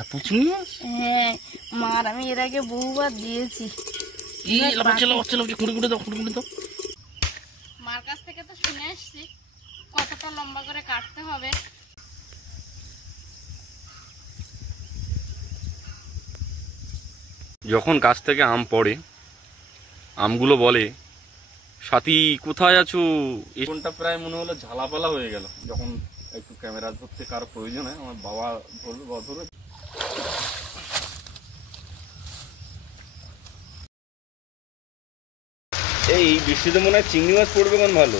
এত চিংড়ি মাছ? হ্যাঁ, মার আমি এর আগে বহুবার দিয়েছি। মার কাছ থেকে তো শুনে এসছি কতটা লম্বা করে কাটতে হবে। যখন গাছ থেকে আম পড়ে, আমগুলো বলে সাথী কোথায় আছো। এই ফোনটা প্রায় মনে হলো ঝালাপালা হয়ে গেল। যখন একটু ক্যামেরা ধরতে কারো প্রয়োজন হয়, আমার বাবা ধরবে। এই বৃষ্টিতে মনে হয় চিংড়ি মাছ পড়বে কোন ভালো।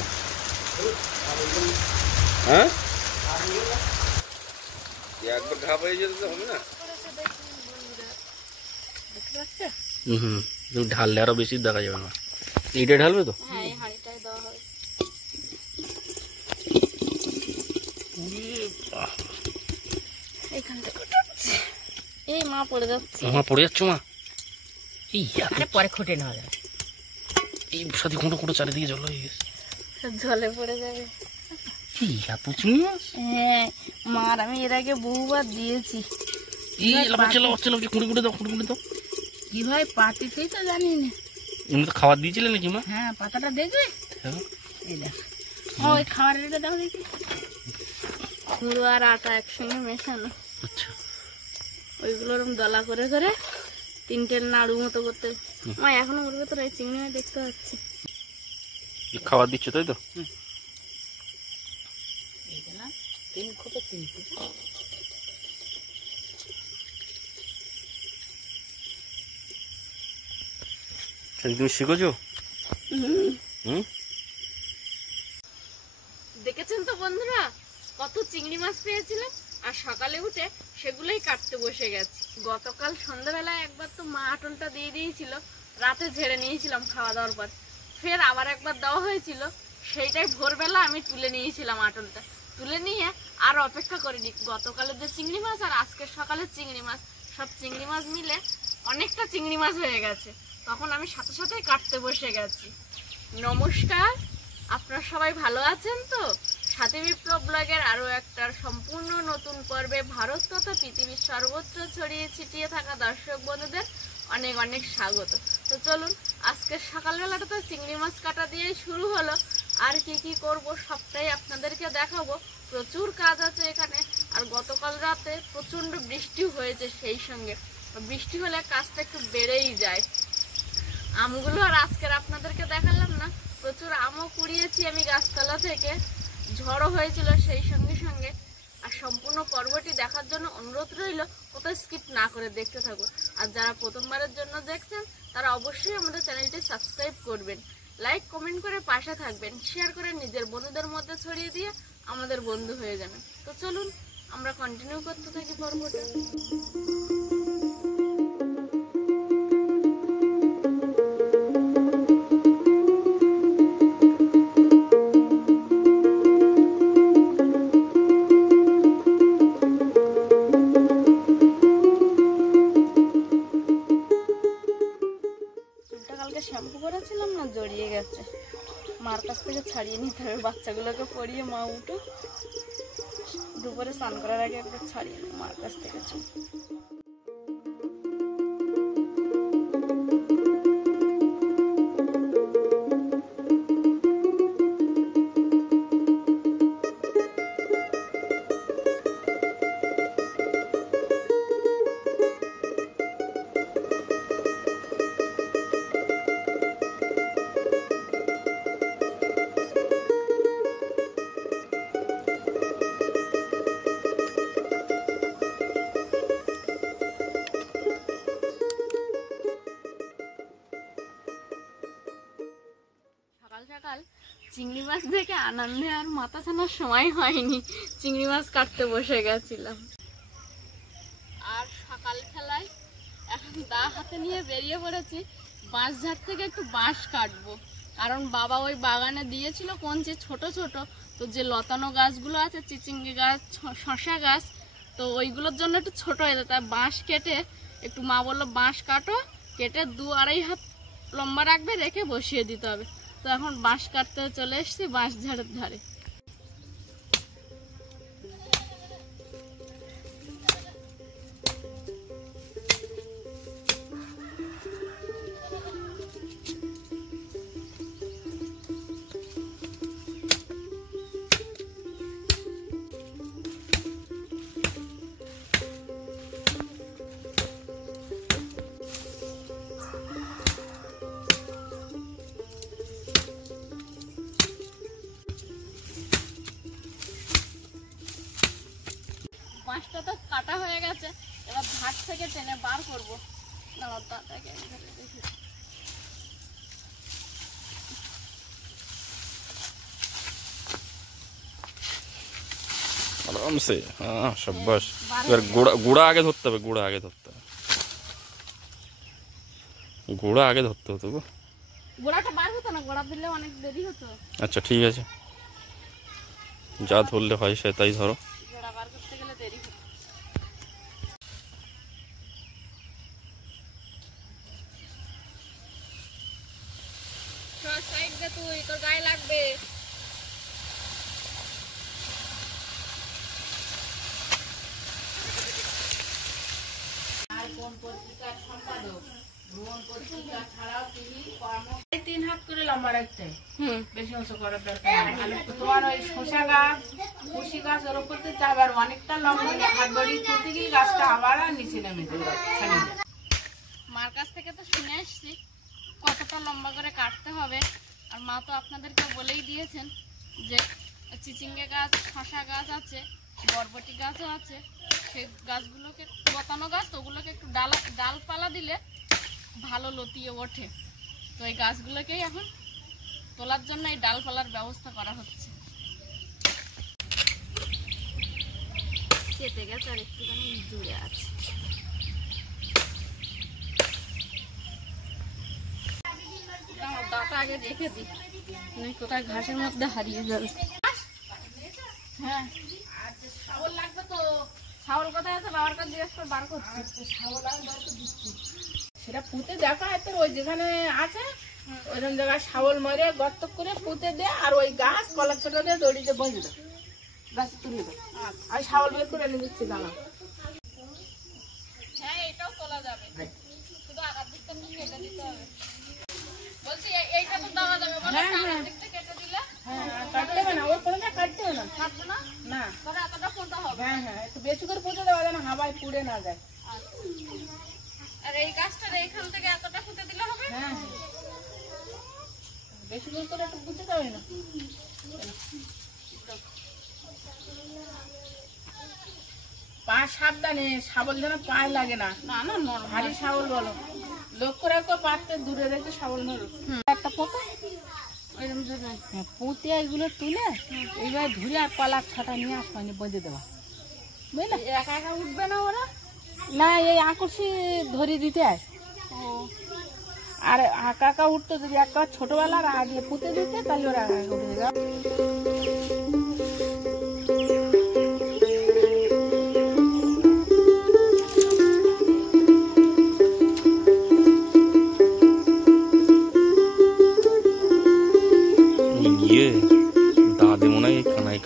হ্যাঁ, একবার ঘা পেয়ে যেতে তো হবে না। ঢাললে আরো বেশি দেখা যাবে না। এইটা ঢালবে তো? হ্যাঁ, এই হাঁড়িটাই দেওয়া হবে। এইখানটা কাটাচ্ছে। এই মা পড়ে যাচ্ছে। মা পড়ে যাচ্ছ মা? এই পরে খুঁটে নেওয়া যাবে। এই সাথে খুঁটো খুঁটো চারিদিকে জল হয়ে গেছে, জলে পড়ে যাবে। এত চিংড়ি মাছ? হ্যাঁ, মার আমি এর আগে বহুবার দিয়েছি। কি ভাই, পাতিতেই তো জানি না। এমনি তো খাবার দিয়েছিলে নাকি মা? হ্যাঁ, পাতাটা দেখবে। এই দেখ, ওই খাবারের এটা দাও দেখি। গুঁড়ো আর আটা একসঙ্গে মেশানো। আচ্ছা, ওইগুলো এরকম দলা করে করে তিনটে নাড়ু মতো করতে। মা এখনো ওর ভেতরে চিংড়ি মাছ দেখতে পাচ্ছি। খাবার দিচ্ছ তাই তো? তুমি শিখেছো? দেখেছেন তো বন্ধুরা, কত চিংড়ি মাছ পেয়েছিলাম, আর সকালে উঠে সেগুলোই কাটতে বসে গেছি। গতকাল সন্ধ্যাবেলায় একবার তো মা আটলটা দিয়ে দিয়েছিল, রাতে ঝেড়ে নিয়েছিলাম খাওয়া দাওয়ার পর। ফের আবার একবার দেওয়া হয়েছিল, সেইটাই ভোরবেলা আমি তুলে নিয়েছিলাম আটলটা। তুলে নিয়ে আর অপেক্ষা করিনি। গতকালের যে চিংড়ি মাছ আর আজকের সকালের চিংড়ি মাছ, সব চিংড়ি মাছ মিলে অনেকটা চিংড়ি মাছ হয়ে গেছে। তখন আমি সাথে সাথেই কাটতে বসে গেছি। নমস্কার, আপনারা সবাই ভালো আছেন তো? সাথী বিপ্লব ব্লগের আরো একটা সম্পূর্ণ নতুন পর্বে ভারত তথা পৃথিবীর সর্বত্র ছড়িয়ে ছিটিয়ে থাকা দর্শক বন্ধুদের অনেক অনেক স্বাগত। তো চলুন, আজকের সকালবেলাটা তো চিংড়ি মাছ কাটা দিয়েই শুরু হলো। আর কি কি করব সবটাই আপনাদেরকে দেখাবো। প্রচুর কাজ আছে এখানে। আর গতকাল রাতে প্রচন্ড বৃষ্টি হয়েছে, সেই সঙ্গে বৃষ্টি হলে কাজটা একটু বেড়েই যায়। আমগুলো আর আজকের আপনাদেরকে দেখালাম না, প্রচুর আমও কুড়িয়েছি আমি গাছতলা থেকে। ঝড়ও হয়েছিল সেই সঙ্গে সঙ্গে। আর সম্পূর্ণ পর্বটি দেখার জন্য অনুরোধ রইল, কোথাও স্কিপ না করে দেখতে থাকুন। আর যারা প্রথমবারের জন্য দেখছেন তারা অবশ্যই আমাদের চ্যানেলটি সাবস্ক্রাইব করবেন, লাইক কমেন্ট করে পাশে থাকবেন, শেয়ার করে নিজের বন্ধুদের মধ্যে ছড়িয়ে দিয়ে আমাদের বন্ধু হয়ে যাবেন। তো চলুন আমরা কন্টিনিউ করতে থাকি পর্বটা। শ্যাম্পু করেছিলাম না, জড়িয়ে গেছে। মার কাছ থেকে ছাড়িয়ে নিতে হবে। বাচ্চাগুলোকে পরিয়ে মা উঠো, দুপুরে স্নান করার আগে একবার ছাড়িয়ে নি মার কাছ থেকে। সকাল চিংড়ি মাছ দেখে আনন্দে আর মাথা ছানার সময় হয়নি, চিংড়ি মাছ কাটতে বসে গেছিলাম। আর সকাল খেলায় এখন দা হাতে নিয়ে বেরিয়ে পড়েছি বাঁশঝাড় থেকে একটু বাঁশ কাটবো। কারণ বাবা ওই বাগানে দিয়েছিল কঞ্চি ছোট ছোট, তো যে লতানো গাছগুলো আছে, চিচিঙ্গি গাছ, শশা গাছ, তো ওইগুলোর জন্য একটু ছোট হয়ে যায়। তাই বাঁশ কেটে একটু, মা বললো বাঁশ কাটো, কেটে 2-2.5 হাত লম্বা রাখবে, রেখে বসিয়ে দিতে হবে। তো এখন বাঁশ কাটতে চলে এসেছি বাঁশঝাড়ের ধারে। হয়ে গেছে, এবার ধার থেকে টেনে বার করবো। দাঁড়াও, দাঁড়াটাকে ধরে দেখি। आराम से। हाँ शाबाश। এবার গুড়া আগে ধরতে হবে, গুড়া আগে ধরতে হবে, গুড়া আগে ধরতে হতো গো। গোড়াটা বার হতো না, গোড়া দিলে অনেক দেরি হতো। আচ্ছা ঠিক আছে, যা ধরলে হয় সে তাই ধরো। গোড়া বার করতে গেলে দেরি হতো। সাইড দে, তুই তোর গায়ে লাগবে। তিন হাত করে লম্বা রাখতে, বেশি অংশ করার দরকার নেই। আর তোমার ওই শসা গাছ, কুশি গাছ ওর উপর থেকে আবার অনেকটা লম্বা হাত বাড়িয়ে তুলতে গিয়ে গাছটা আবার আর নিচে নেমে যাবে। মার কাছ থেকে তো শুনে আসছি কতটা লম্বা করে কাটতে হবে, আর মা তো আপনাদেরকে বলেই দিয়েছেন যে চিচিঙ্গে গাছ, শসা গাছ আছে, বরবটি গাছও আছে, সেই গাছগুলোকে, লতানো গাছ তো ওগুলোকে একটু ডালপালা দিলে ভালো লতিয়ে ওঠে। তো এই গাছগুলোকেই এখন তোলার জন্য এই ডালপালার ব্যবস্থা করা হচ্ছে। কেটে গেছে আর একটুখানি জুড়ে আছে। দাঁটা আগে রেখে দিই, কোথায় ঘাসের মধ্যে হারিয়ে যাবে। হ্যাঁ, শাওল লাগবে তো। শাওল কোথায় আছে? বাবার কাছে জিজ্ঞেস করে বার করছি। শাওল আর বার করে দিচ্ছি। সেটা পুঁতে দেখা তো ওই যেখানে আছে ওইরকম জায়গায় শাওল মরে গর্ত করে পুঁতে দে, আর ওই গাছ কলার ছোট দিয়ে দড়িতে বসে দেয়, গাছ তুলে দেয়। আর শাওল বের করে এনে দিচ্ছি, দাঁড়া। হ্যাঁ, এটাও তোলা যাবে, শুধু আগার দিকটা কেটে দিতে হবে। বলছি এইটা তো দেওয়া যাবে, আগার দিকটা কেটে দিলে। হ্যাঁ, কাটতে হবে না, ওর কোনোটা কাটতে হবে না। কাটবো না? না, তবে এতটা ফোনটা হবে। হ্যাঁ হ্যাঁ, একটু বেশি করে পুঁতে দেওয়া যেন হাওয়ায় পুড়ে না যায়। আর এই গাছটার এইখান থেকে এতটা ফুটে দিলে হবে। হ্যাঁ, বেশি করে একটু পুঁতে দেবে না। পা সাবধানে, শাবল যেন পায়ে লাগে না। না না, ভারী শাবল বলো, লক্ষ্য রাখো পাতে দূরে রেখে শাবল মারো। একটা পোকা ওইরকম জায়গায় পুঁতে এগুলো তুলে এইবার ধরে আর কলার ছটা নিয়ে আসবানি বেঁধে দেওয়া, বুঝলে? একা একা উঠবে না ওরা? না, এই আকুশি ধরে দিতে হয়। আর আঁকা আঁকা উঠতো যদি একটা ছোটবেলার আগে পুঁতে দিতে, তাহলে ওরা উঠে যাবে। দাদে মনে হয় কানাই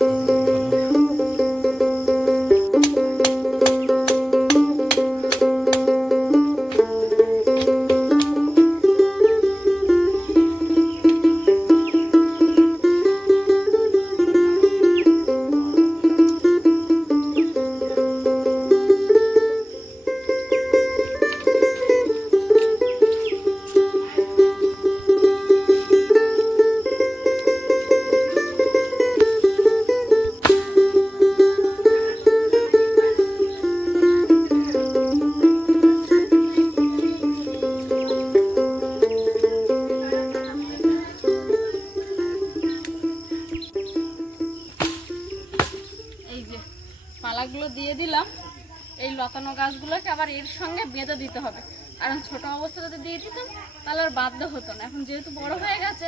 পালাগুলো দিয়ে দিলাম। এই লতানো গাছগুলোকে আবার এর সঙ্গে বেঁধে দিতে হবে, কারণ ছোট অবস্থা যদি দিয়ে দিতাম তাহলে আর বাধ্য হতো না। এখন যেহেতু বড় হয়ে গেছে,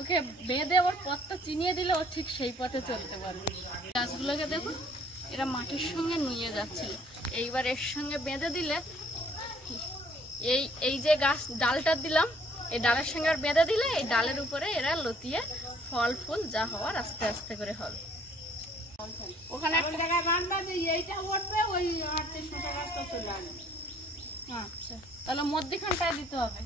ওকে বেঁধে ওর পথটা চিনিয়ে দিলে ও ঠিক সেই পথে চলতে পারবে। গাছগুলোকে দেখুন, এরা মাটির সঙ্গে নুয়ে যাচ্ছিল, এইবার এর সঙ্গে বেঁধে দিলে এই যে গাছ ডালটা দিলাম, এই ডালের সঙ্গে আর বেঁধে দিলে এই ডালের উপরে এরা লতিয়ে ফল ফুল যা হওয়ার আস্তে আস্তে করে হবে। ওখানে একটা জায়গায় বাঁধবা যে এইটা উঠবে, ওই হচ্ছে শসা গাছটা চলে আসবে। আচ্ছা, তাহলে মধ্যখানটায় দিতে হবে।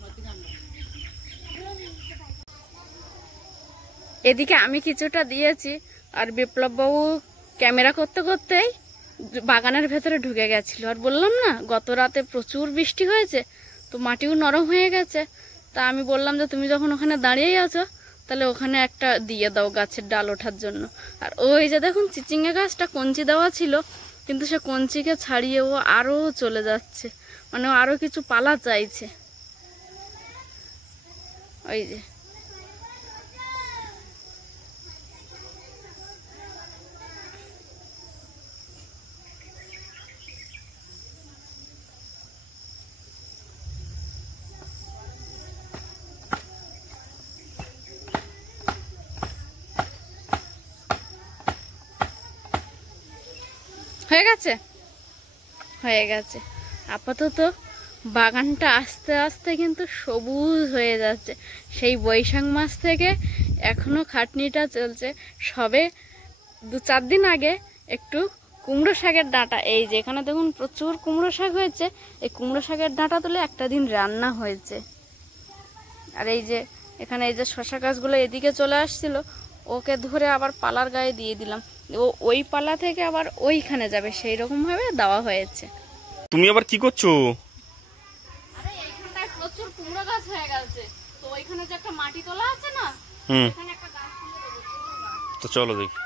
এদিকে আমি কিছুটা দিয়েছি, আর বিপ্লব বাবু ক্যামেরা করতে করতেই বাগানের ভেতরে ঢুকে গেছিল। আর বললাম না, গত রাতে প্রচুর বৃষ্টি হয়েছে, তো মাটিও নরম হয়ে গেছে। তা আমি বললাম যে তুমি যখন ওখানে দাঁড়িয়েই আছো, তাহলে ওখানে একটা দিয়ে দাও গাছের ডাল ওঠার জন্য। আর ওই যে দেখুন চিচিঙ্গা গাছটা কঞ্চি দেওয়া ছিল, কিন্তু সে কঞ্চিকে ছাড়িয়ে ও আরো চলে যাচ্ছে, মানে ও আরো কিছু পালা চাইছে। ওই যে হয়ে গেছে, হয়ে গেছে। আপাতত বাগানটা আস্তে আস্তে কিন্তু সবুজ হয়ে যাচ্ছে। সেই বৈশাখ মাস থেকে এখনো খাটনিটা চলছে। সবে 2-4 দিন আগে একটু কুমড়ো শাকের ডাঁটা, এই যে এখানে দেখুন প্রচুর কুমড়ো শাক হয়েছে, এই কুমড়ো শাকের ডাঁটা তুলে একটা দিন রান্না হয়েছে। আর এই যে এখানে এই যে শশা গাছগুলো এদিকে চলে আসছিল, ওকে ধরে আবার পালার গায়ে দিয়ে দিলাম। ও ওই পালা থেকে আবার ওইখানে যাবে, সেই রকম ভাবে দেওয়া হয়েছে। তুমি আবার কি করছো? আরে এইখানটায় প্রচুর কুমড়ো গাছ হয়ে গেছে, তো ওইখানে যে একটা মাটি তোলা আছে না, এখানে একটা গাছ তুলে দেবো। তো চলো দেখি।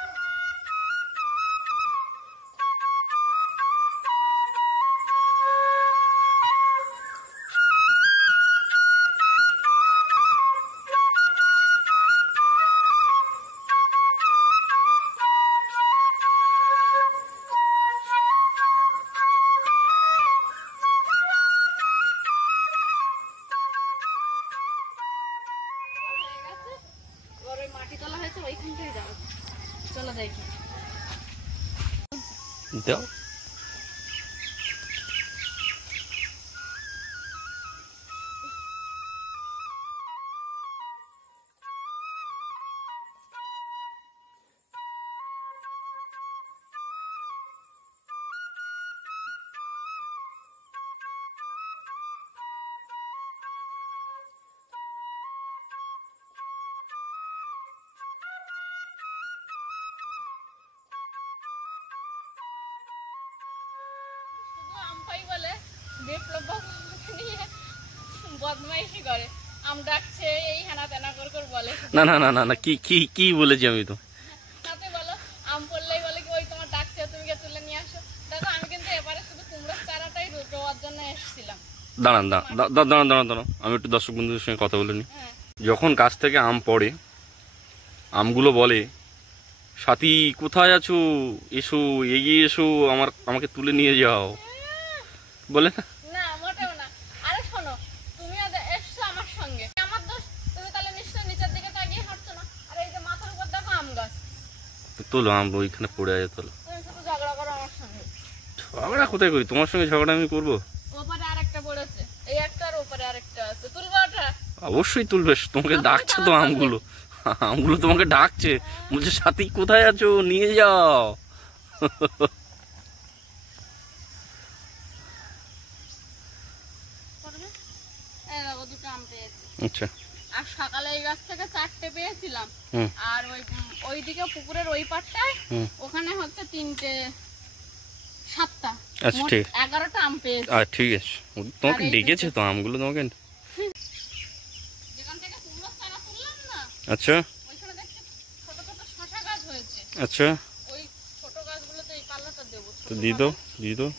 মাটি তোলা হয়েছে ওইখানটাই যাবো, চলো দেখি। দাও। বদমাইশি করে, আম ডাকছে এই হেনা তেনা করে বলে। না না না না না, কি কি কি বলেছি আমি? তো তাতে বলো আম পড়লেই বলে কি ওই তোমার ডাকছে তুমি গিয়ে তুলে নিয়ে আসো। দেখো আমি কিন্তু এবারে শুধু কুমড়োর চারাটাই রোয়ার জন্য এসেছিলাম। দাঁড়ান দাঁড়ান দাঁড়ান দাঁড়ান, আমি একটু দর্শক বন্ধুদের সঙ্গে কথা বলে নিই। যখন গাছ থেকে আম পড়ে, আমগুলো বলে সাথী কোথায় আছো, এসো, এগিয়ে এসো, আমাকে তুলে নিয়ে যাও, বলে না? না মোটেও না। আরে শোনো, তুমি এসছো আমার সঙ্গে, আমার দোষ, তুমি তাহলে নিশ্চয় নিচের দিকে তাকিয়ে হাঁটছো না। আর এই যে মাথার উপর দেখো আম গাছ, তোলো আম ওইখানে পড়ে আছে, তোলো। তুমি শুধু ঝগড়া করো আমার সঙ্গে। ঝগড়া কোথায় করি? তোমার সঙ্গে ঝগড়া আমি করবো? ওপারে আরেকটা পড়েছে, এই একটা আর ওপারে আরেকটা আছে, তুলবো ওটা? অবশ্যই তুলবে, তোমাকে ডাকছে তো আমগুলো, আমগুলো তোমাকে ডাকছে, বলছে সাথী কোথায় আছো, নিয়ে যাও। আচ্ছা। আর সকালে এই গাছ থেকে 4টে পেয়েছিলাম, আর ওইদিকে পুকুরের ওই পাটটায় ওখানে হচ্ছে 3টে, 7টা, আচ্ছা ঠিক 11টা আম পেয়েছি। ঠিক আছে, তোমাকে ডেকেছে তো আমগুলো তোমাকে। যেখান থেকে কুমড়োর চারা তুললাম না, আচ্ছা ওইখানে দেখছি ছোট ছোট শসা গাছ হয়েছে। আচ্ছা, ওই ছোট গাছগুলোতে এই পাল্লাটা দেবো। তো দিয়ে দাও।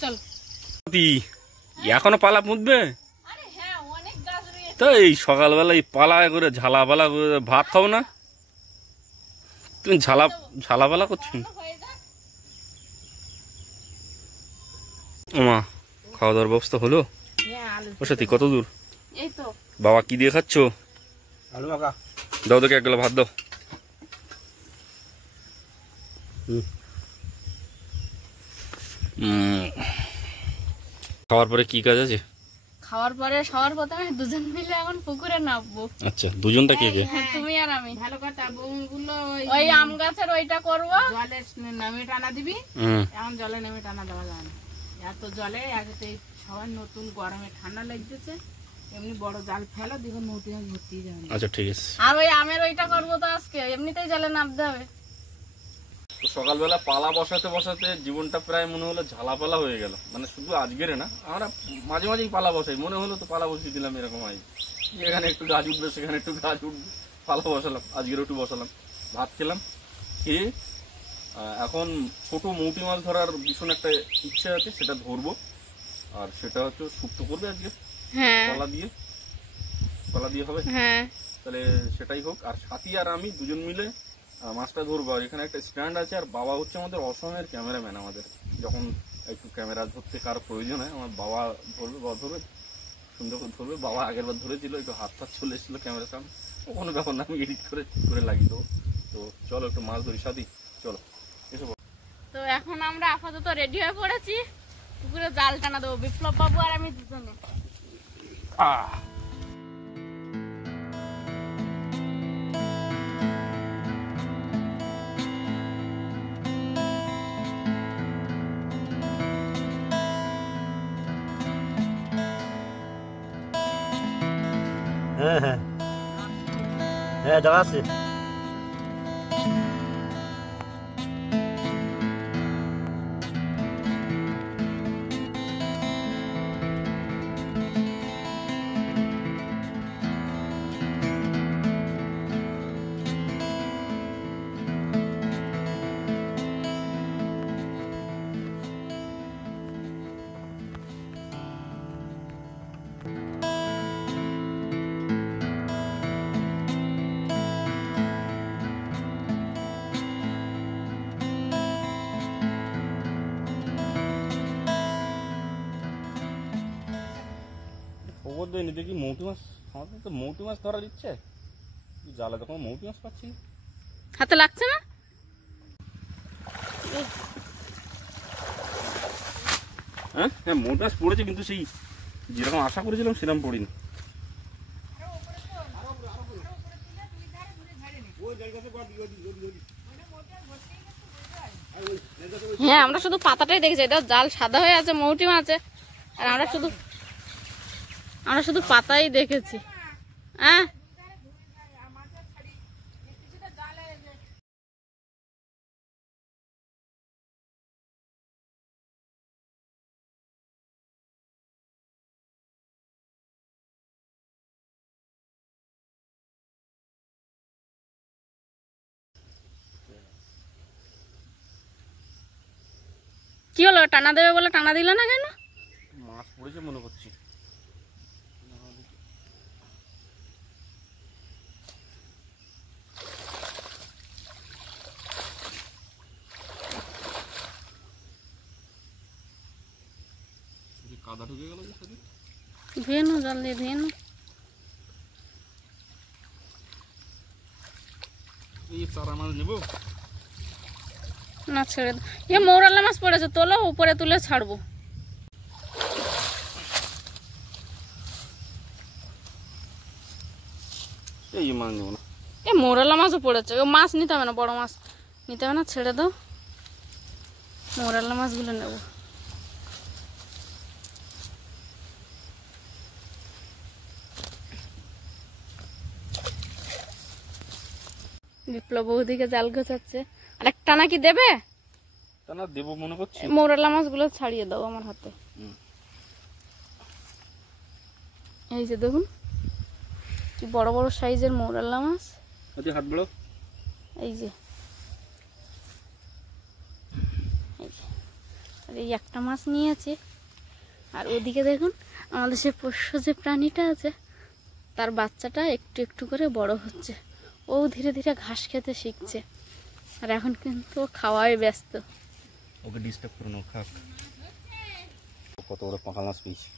চল। এখনো পালা পুঁতবে? আরে হ্যাঁ, অনেক গাছ রয়েছে। তো এই সকালবেলা এই পালা করে ঝালা পালা করে ভাত খাও না? তুমি ঝালা পালা করছো? মা, খাওয়া দাওয়ার ব্যবস্থা হলো? ওর সাথে কত দূর? এই তো। বাবা কি দিয়ে খাচ্ছ? আলু মাখা। দাও দেখে 1 গ্লাস ভাত দাও। খাওয়ার পরে কি কাজ আছে? খাওয়ার পরে সবার প্রথমে দুজন মিলে এখন পুকুরে নামবো। আচ্ছা, দুজনটা কে কে? তুমি আর আমি। ভালো কথা, বউগুলো ওই আম গাছের ওইটা করবো, জলে নামে টানা দিবি। এখন জলে নেমে টানা দেওয়া যায় না, এত জলে আগে সবার নতুন গরমে ঠান্ডা লাগতেছে, এমনি বড় জাল ফেলো, দেখো নদী ভর্তি যাবে। আচ্ছা ঠিক আছে। আর ওই আমের ওইটা করবো তো আজকে, এমনিতেই জলে নামতে হবে। সকালবেলা পালা বসাতে বসাতে জীবনটা প্রায় মনে হলো ঝালাপালা হয়ে গেল। মানে শুধু আজকের না, আমরা মাঝে মাঝেই পালা বসাই, মনে হলো তো পালা বসিয়ে দিলাম, এরকম হয় এখানে একটু গাছ উঠবে সেখানে একটু গাছ উঠবে, পালা বসালাম, আজকের একটু বসালাম, ভাত খেলাম, খেয়ে এখন ছোট মৌটি মাছ ধরার ভীষণ একটা ইচ্ছে আছে, সেটা ধরবো। আর সেটা হচ্ছে শুক্তো করবে আজকে হ্যাঁ কলা দিয়ে হবে। হ্যাঁ তাহলে সেটাই হোক। আর সাথী আর আমি দুজন মিলে মাছটা ধরবো। আর এখানে একটা স্ট্যান্ড আছে, আর বাবা হচ্ছে আমাদের অসমের ক্যামেরাম্যান। আমাদের যখন একটু ক্যামেরা ধরতে কারো প্রয়োজন হয় আমার বাবা ধরবে সুন্দর করে ধরবে। বাবা আগের বার ধরেছিল, একটু হাত চলে এসেছিল ক্যামেরার সামনে, কোনো ব্যাপার না, আমি এডিট করে লাগিয়ে দেবো। তো চলো একটু মাছ ধরি সাথী, চলো এসো। তো এখন আমরা আপাতত রেডি হয়ে পড়েছি, পুকুরে জাল টানা দেবো বিপ্লব বাবু আর আমি দুজনে। হ্যাঁ হ্যাঁ হ্যাঁ দাদা আছে। খবর দেয়নি দেখি মৌটি মাছ, আমাদের তো মৌটি মাছ ধরার ইচ্ছে, জালে তখন মৌটি মাছ পাচ্ছি। হাতে লাগছে না? হ্যাঁ হ্যাঁ মৌটি মাছ পড়েছে, কিন্তু সেই যেরকম আশা করেছিলাম সেরকম পড়িনি। হ্যাঁ আমরা শুধু পাতাটাই দেখেছি, এটা জাল সাদা হয়ে আছে মৌটি মাছে, আর আমরা শুধু পাতাই দেখেছি। হ্যাঁ কি হলো, টানা দেবে বলে টানা দিল না কেন? মাছ পড়েছে মনে করছি। কাদা ঢুকে গেল, ধুয়ে নো, জল দিয়ে ধুয়ে নো। এই চারা মাছ নেবো না ছেড়ে দাও, এ মৌরালা মাছ পড়েছে, তোলো উপরে তুলে ছাড়বো। এই মাছ নেবো না, এ মৌরালা মাছও পড়েছে, ও মাছ নিতে হবে না, বড় মাছ নিতে হবে না, ছেড়ে দাও, মৌরালা মাছগুলো নেবো। বিপ্লব বৌদিকে জাল গোছাচ্ছে, আর একটা নাকি দেবে, তা না দেবো মনে করছি। মৌরালা মাছগুলো ছাড়িয়ে দাও আমার হাতে। এই যে দেখুন কি বড় বড় সাইজের মৌরালা মাছ, হাত বড়। এই যে আর এই একটা মাছ নিয়েছে। আর ওদিকে দেখুন আমাদের সে পোষ্য যে প্রাণীটা আছে তার বাচ্চাটা একটু একটু করে বড় হচ্ছে, ও ধীরে ধীরে ঘাস খেতে শিখছে, আর এখন কিন্তু খাওয়ায় ব্যস্ত। ওকে ডিস্টার্ব করো না, খাক। কত বড় পাকা মাছ পেয়েছি,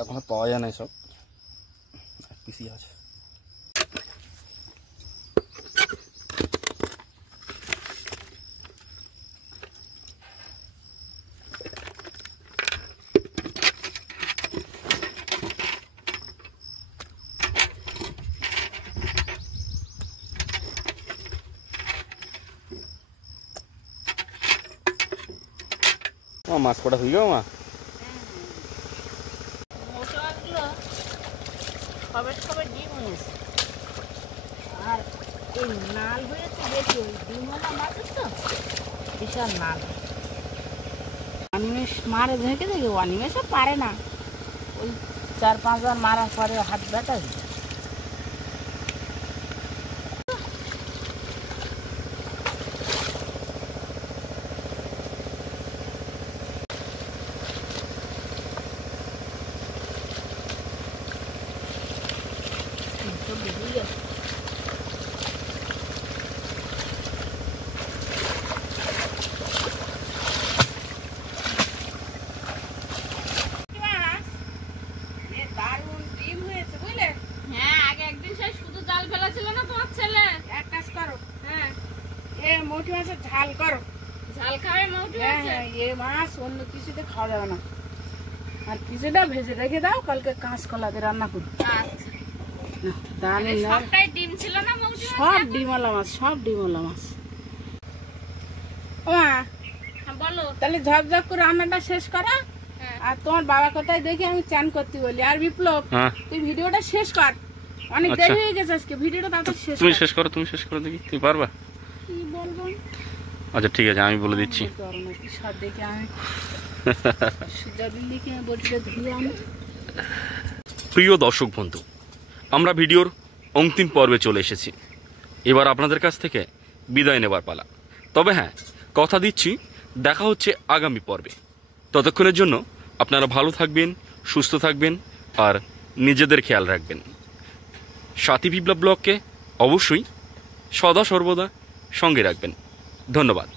এখন পাওয়া যায় না সব, পিসি আছে। মাছ কটা হয়ে গেল মা? আর এই নাল হয়েছে বেশি, ওই ডিমওয়ালা মাছের তো বিশাল নাল। অনিমেষ মারে ঝেঁকে দেখে, অনিমেষও পারে না, ওই 4-5 বার মারার পরে হাত ব্যথা হয়ে যায়। মাছ অন্য কিছুতে খাওয়া যাবে না। আর কিছুটা ভেজে রেখে দাও, কালকে কাঁচকলা দিয়ে রান্না করবো। আচ্ছা, না, দামি না, সবটাই ডিম ছিল না মৌসুমি? সব ডিমওয়ালা মাছ, সব ডিমওয়ালা মাছ। ও মা, হ্যাঁ বলো। তাহলে ঝপঝপ করে রান্নাটা শেষ করা। হ্যাঁ। আর তোমার বাবা কোথায় দেখি আমি চান করতে বলি। আর বিপ্লব, হ্যাঁ তুই ভিডিওটা শেষ কর, অনেক আচ্ছা। দেরি হয়ে গেছে আজকে, ভিডিওটা তাড়াতাড়ি শেষ তুমি কর। শেষ করো, তুমি শেষ করো দেখি, তুমি পারবা? কি বলবো? আচ্ছা ঠিক আছে, আমি বলে দিচ্ছি। বলতে পারবো না, কি সব দেখে আমি সুজাবিল দেখে বলতে ধুয়ে আমি। প্রিয় দর্শক বন্ধু, আমরা ভিডিওর অন্তিম পর্বে চলে এসেছি। এবার আপনাদের কাছ থেকে বিদায় নেবার পালা। তবে হ্যাঁ, কথা দিচ্ছি দেখা হচ্ছে আগামী পর্বে। ততক্ষণের জন্য আপনারা ভালো থাকবেন, সুস্থ থাকবেন আর নিজেদের খেয়াল রাখবেন। সাথী বিপ্লব ব্লগকে অবশ্যই সদা সর্বদা সঙ্গে রাখবেন। ধন্যবাদ।